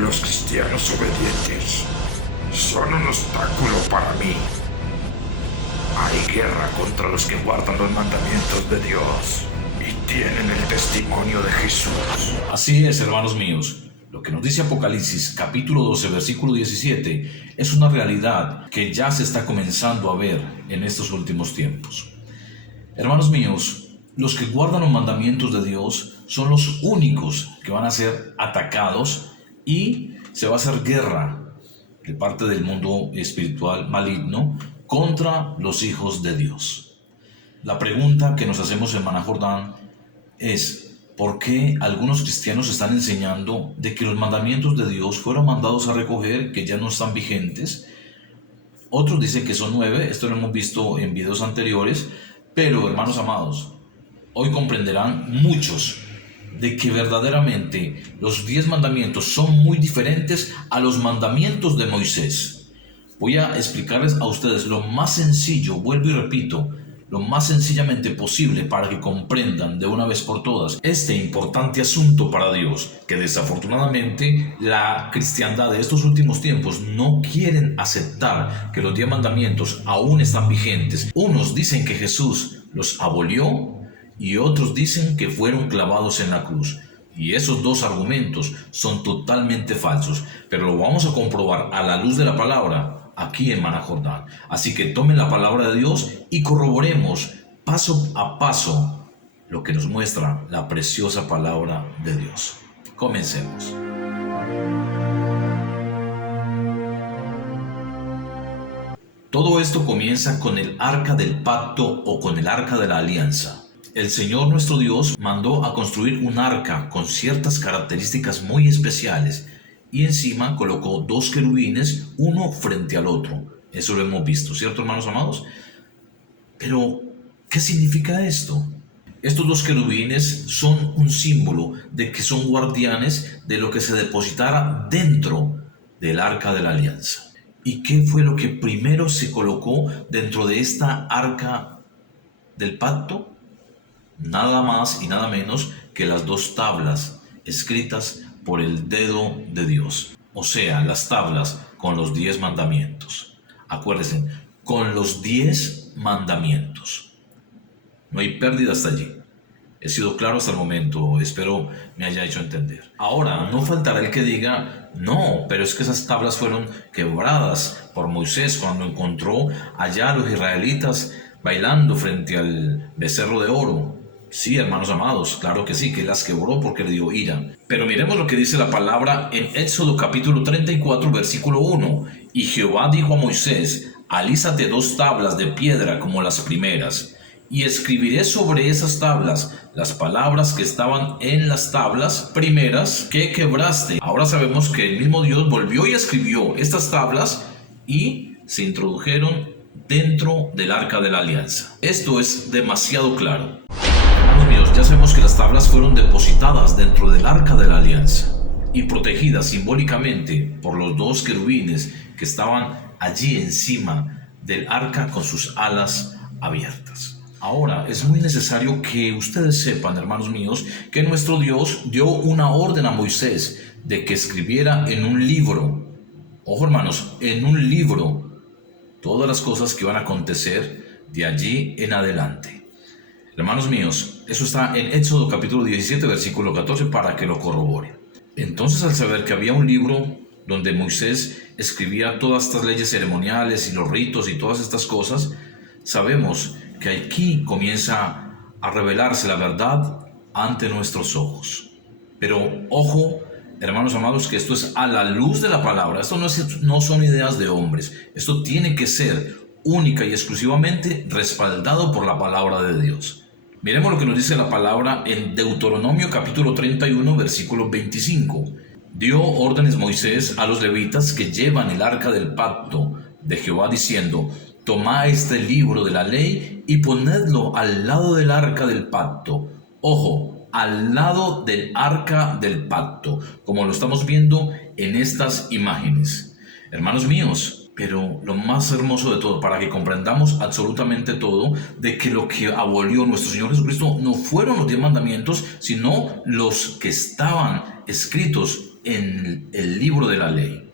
Los cristianos obedientes son un obstáculo para mí. Hay guerra contra los que guardan los mandamientos de Dios y tienen el testimonio de Jesús. Así es, hermanos míos. Lo que nos dice Apocalipsis capítulo 12, versículo 17, es una realidad que ya se está comenzando a ver en estos últimos tiempos. Hermanos míos, los que guardan los mandamientos de Dios son los únicos que van a ser atacados y se va a hacer guerra de parte del mundo espiritual maligno contra los hijos de Dios. La pregunta que nos hacemos en Maná Jordán es: ¿por qué algunos cristianos están enseñando de que los mandamientos de Dios fueron mandados a recoger, que ya no están vigentes? Otros dicen que son 9, esto lo hemos visto en videos anteriores, pero hermanos amados, hoy comprenderán muchos de que verdaderamente los 10 mandamientos son muy diferentes a los mandamientos de Moisés. Voy a explicarles a ustedes lo más sencillo, vuelvo y repito, lo más sencillamente posible para que comprendan de una vez por todas este importante asunto para Dios, que desafortunadamente la cristiandad de estos últimos tiempos no quieren aceptar que los 10 mandamientos aún están vigentes. Unos dicen que Jesús los abolió y otros dicen que fueron clavados en la cruz. Y esos dos argumentos son totalmente falsos, pero lo vamos a comprobar a la luz de la palabra aquí en Maná Jordán. Así que tomen la palabra de Dios y corroboremos paso a paso lo que nos muestra la preciosa palabra de Dios. Comencemos. Todo esto comienza con el arca del pacto o con el arca de la alianza. El Señor nuestro Dios mandó a construir un arca con ciertas características muy especiales y encima colocó 2 querubines, uno frente al otro. Eso lo hemos visto, ¿cierto, hermanos amados? Pero, ¿qué significa esto? Estos 2 querubines son un símbolo de que son guardianes de lo que se depositara dentro del arca de la alianza. ¿Y qué fue lo que primero se colocó dentro de esta arca del pacto? Nada más y nada menos que las 2 tablas escritas por el dedo de Dios, o sea, las tablas con los 10 mandamientos. Acuérdense, con los 10 mandamientos. No hay pérdida hasta allí. He sido claro hasta el momento, espero me haya hecho entender. Ahora, no faltará el que diga: no, pero es que esas tablas fueron quebradas por Moisés cuando encontró allá a los israelitas bailando frente al becerro de oro. Sí, hermanos amados, claro que sí, que las quebró porque le dio ira. Pero miremos lo que dice la palabra en Éxodo capítulo 34, versículo 1. Y Jehová dijo a Moisés: alízate 2 tablas de piedra como las primeras, y escribiré sobre esas tablas las palabras que estaban en las tablas primeras que quebraste. Ahora sabemos que el mismo Dios volvió y escribió estas tablas y se introdujeron dentro del arca de la alianza. Esto es demasiado claro. Míos, ya sabemos que las tablas fueron depositadas dentro del arca de la alianza y protegidas simbólicamente por los 2 querubines que estaban allí encima del arca con sus alas abiertas. Ahora, es muy necesario que ustedes sepan, hermanos míos, que nuestro Dios dio una orden a Moisés de que escribiera en un libro, ojo hermanos, en un libro, todas las cosas que van a acontecer de allí en adelante. Hermanos míos, eso está en Éxodo capítulo 17, versículo 14, para que lo corroboren. Entonces, al saber que había un libro donde Moisés escribía todas estas leyes ceremoniales y los ritos y todas estas cosas, sabemos que aquí comienza a revelarse la verdad ante nuestros ojos. Pero, ojo, hermanos amados, que esto es a la luz de la palabra. Esto no son ideas de hombres. Esto tiene que ser única y exclusivamente respaldado por la palabra de Dios. Miremos lo que nos dice la palabra en Deuteronomio capítulo 31, versículo 25. Dio órdenes Moisés a los levitas que llevan el arca del pacto de Jehová, diciendo: tomad este libro de la ley y ponedlo al lado del arca del pacto. Ojo, al lado del arca del pacto, como lo estamos viendo en estas imágenes. Hermanos míos, Pero lo más hermoso de todo, para que comprendamos absolutamente todo, de que lo que abolió nuestro Señor Jesucristo no fueron los 10 mandamientos, sino los que estaban escritos en el libro de la ley.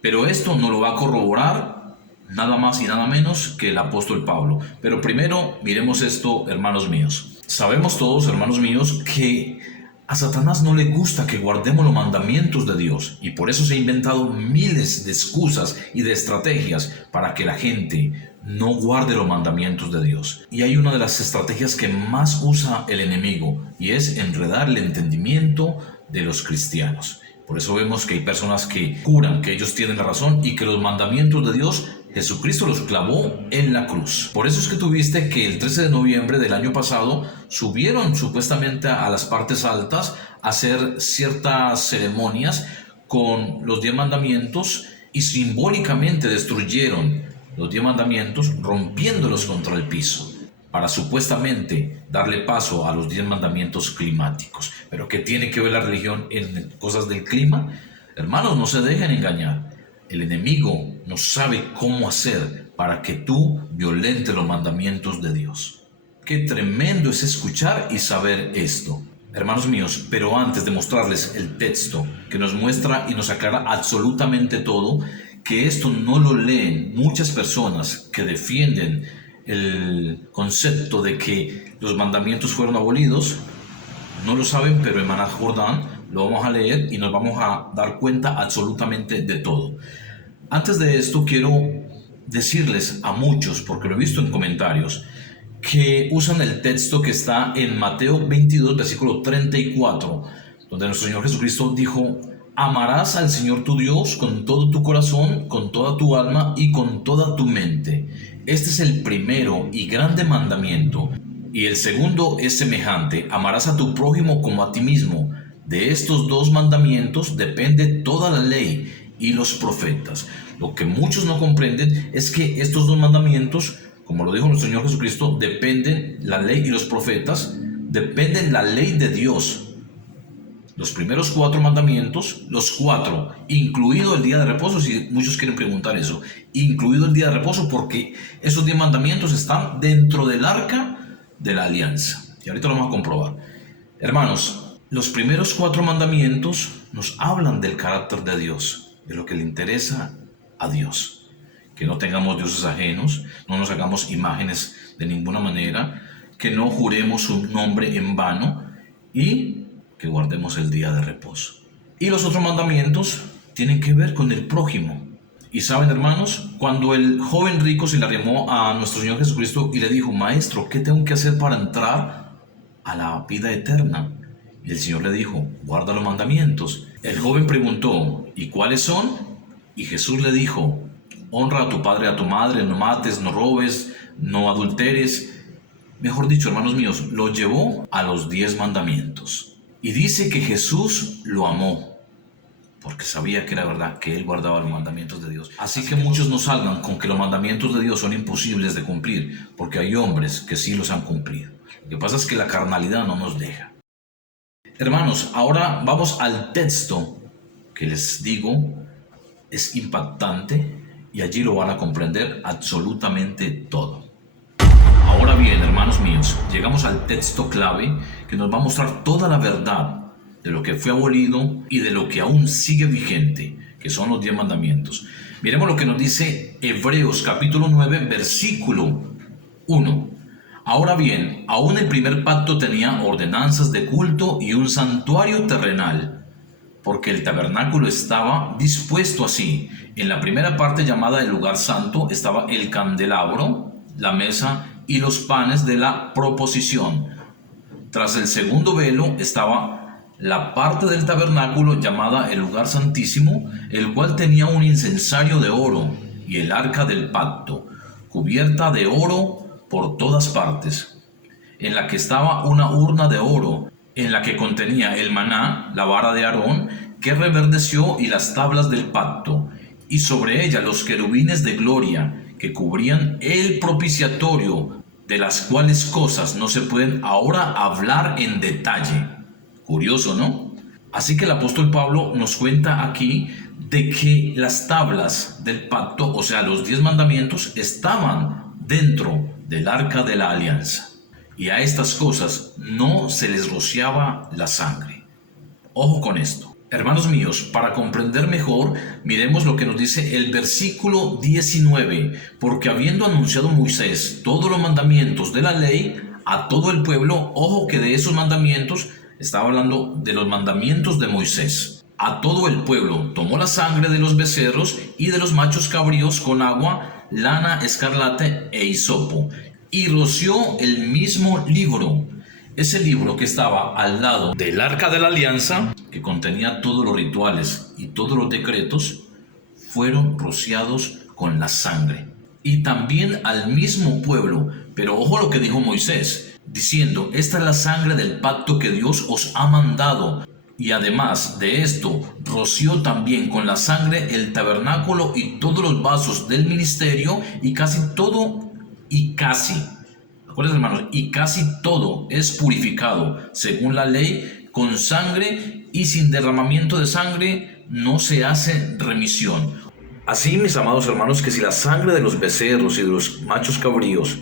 Pero esto nos lo va a corroborar nada más y nada menos que el apóstol Pablo. Pero primero miremos esto, hermanos míos. Sabemos todos, hermanos míos, que a Satanás no le gusta que guardemos los mandamientos de Dios, y por eso se ha inventado miles de excusas y de estrategias para que la gente no guarde los mandamientos de Dios. Y hay una de las estrategias que más usa el enemigo, y es enredar el entendimiento de los cristianos. Por eso vemos que hay personas que juran que ellos tienen la razón y que los mandamientos de Dios Jesucristo los clavó en la cruz. Por eso es que tuviste que el 13 de noviembre del año pasado subieron supuestamente a las partes altas a hacer ciertas ceremonias con los 10 mandamientos y simbólicamente destruyeron los 10 mandamientos rompiéndolos contra el piso para supuestamente darle paso a los 10 mandamientos climáticos. ¿Pero qué tiene que ver la religión en cosas del clima? Hermanos, no se dejen engañar. El enemigo no sabe cómo hacer para que tú violentes los mandamientos de Dios. Qué tremendo es escuchar y saber esto. Hermanos míos, pero antes de mostrarles el texto que nos muestra y nos aclara absolutamente todo, que esto no lo leen muchas personas que defienden el concepto de que los mandamientos fueron abolidos, no lo saben, pero en Maná Jordán lo vamos a leer y nos vamos a dar cuenta absolutamente de todo. Antes de esto quiero decirles a muchos, porque lo he visto en comentarios, que usan el texto que está en Mateo 22, versículo 34, donde nuestro Señor Jesucristo dijo: amarás al Señor tu Dios con todo tu corazón, con toda tu alma y con toda tu mente. Este es el primero y grande mandamiento. Y el segundo es semejante: amarás a tu prójimo como a ti mismo. De estos 2 mandamientos depende toda la ley y los profetas. Lo que muchos no comprenden es que estos 2 mandamientos, como lo dijo nuestro Señor Jesucristo, dependen la ley y los profetas, dependen la ley de Dios. Los primeros 4 mandamientos, los 4, incluido el día de reposo, si muchos quieren preguntar eso, incluido el día de reposo, porque esos 10 mandamientos están dentro del arca de la alianza. Y ahorita lo vamos a comprobar. Hermanos, los primeros 4 mandamientos nos hablan del carácter de Dios, de lo que le interesa a Dios. Que no tengamos dioses ajenos, no nos hagamos imágenes de ninguna manera, que no juremos su nombre en vano y que guardemos el día de reposo. Y los otros mandamientos tienen que ver con el prójimo. Y saben, hermanos, cuando el joven rico se le arrimó a nuestro Señor Jesucristo y le dijo: Maestro, ¿qué tengo que hacer para entrar a la vida eterna? Y el Señor le dijo: guarda los mandamientos. El joven preguntó: ¿y cuáles son? Y Jesús le dijo: honra a tu padre y a tu madre, no mates, no robes, no adulteres. Mejor dicho, hermanos míos, lo llevó a los 10 mandamientos. Y dice que Jesús lo amó, porque sabía que era verdad, que él guardaba los mandamientos de Dios. Así que muchos no salgan con que los mandamientos de Dios son imposibles de cumplir, porque hay hombres que sí los han cumplido. Lo que pasa es que la carnalidad no nos deja. Hermanos, ahora vamos al texto que les digo es impactante y allí lo van a comprender absolutamente todo. Ahora bien, hermanos míos, llegamos al texto clave que nos va a mostrar toda la verdad de lo que fue abolido y de lo que aún sigue vigente, que son los 10 mandamientos. Miremos lo que nos dice Hebreos capítulo 9, versículo 1. Ahora bien, aún el primer pacto tenía ordenanzas de culto y un santuario terrenal, porque el tabernáculo estaba dispuesto así. En la primera parte, llamada el lugar santo, estaba el candelabro, la mesa y los panes de la proposición. Tras el segundo velo estaba la parte del tabernáculo llamada el lugar santísimo, el cual tenía un incensario de oro y el arca del pacto, cubierta de oro por todas partes, en la que estaba una urna de oro, en la que contenía el maná, la vara de Aarón, que reverdeció, y las tablas del pacto, y sobre ella los querubines de gloria, que cubrían el propiciatorio, de las cuales cosas no se pueden ahora hablar en detalle. Curioso, ¿no? Así que el apóstol Pablo nos cuenta aquí de que las tablas del pacto, o sea, los 10 mandamientos, estaban dentro del arca de la alianza. Y a estas cosas no se les rociaba la sangre. Ojo con esto. Hermanos míos, para comprender mejor, miremos lo que nos dice el versículo 19. Porque habiendo anunciado Moisés todos los mandamientos de la ley a todo el pueblo, ojo que de esos mandamientos, estaba hablando de los mandamientos de Moisés. A todo el pueblo tomó la sangre de los becerros y de los machos cabríos con agua, lana escarlata e hisopo, y roció el mismo libro. Ese libro que estaba al lado del arca de la alianza, que contenía todos los rituales y todos los decretos, fueron rociados con la sangre. Y también al mismo pueblo. Pero ojo lo que dijo Moisés, diciendo: esta es la sangre del pacto que Dios os ha mandado. Y además de esto, roció también con la sangre el tabernáculo y todos los vasos del ministerio, y casi todo es purificado según la ley con sangre, y sin derramamiento de sangre no se hace remisión. Así, mis amados hermanos, que si la sangre de los becerros y de los machos cabríos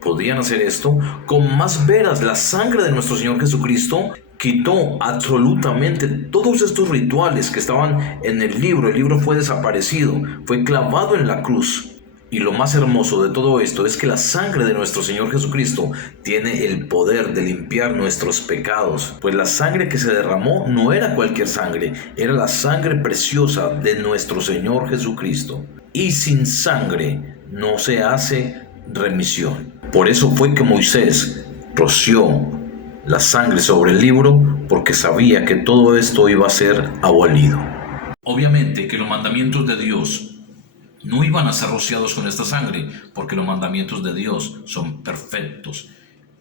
podían hacer esto, con más veras la sangre de nuestro Señor Jesucristo quitó absolutamente todos estos rituales que estaban en el libro. El libro fue desaparecido, fue clavado en la cruz. Y lo más hermoso de todo esto es que la sangre de nuestro Señor Jesucristo tiene el poder de limpiar nuestros pecados, pues la sangre que se derramó no era cualquier sangre, era la sangre preciosa de nuestro Señor Jesucristo. Y sin sangre no se hace remisión. Por eso fue que Moisés roció la sangre sobre el libro, porque sabía que todo esto iba a ser abolido. Obviamente que los mandamientos de Dios no iban a ser rociados con esta sangre, porque los mandamientos de Dios son perfectos.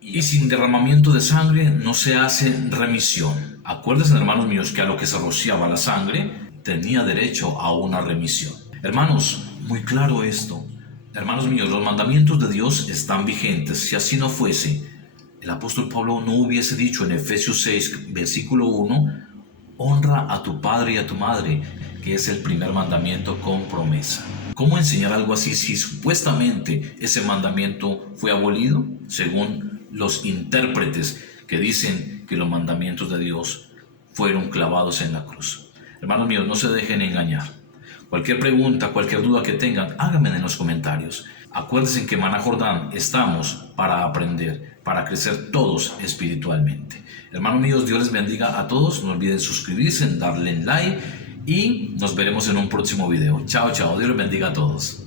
Y sin derramamiento de sangre no se hace remisión. Acuérdense, hermanos míos, que a lo que se rociaba la sangre tenía derecho a una remisión. Hermanos, muy claro esto. Hermanos míos, los mandamientos de Dios están vigentes. Si así no fuese, el apóstol Pablo no hubiese dicho en Efesios 6, versículo 1, honra a tu padre y a tu madre, que es el primer mandamiento con promesa. ¿Cómo enseñar algo así si supuestamente ese mandamiento fue abolido? Según los intérpretes que dicen que los mandamientos de Dios fueron clavados en la cruz. Hermanos míos, no se dejen engañar. Cualquier pregunta, cualquier duda que tengan, háganme en los comentarios. Acuérdense que en Maná Jordán estamos para aprender, para crecer todos espiritualmente. Hermanos míos, Dios les bendiga a todos. No olviden suscribirse, darle like y nos veremos en un próximo video. Chao, chao. Dios les bendiga a todos.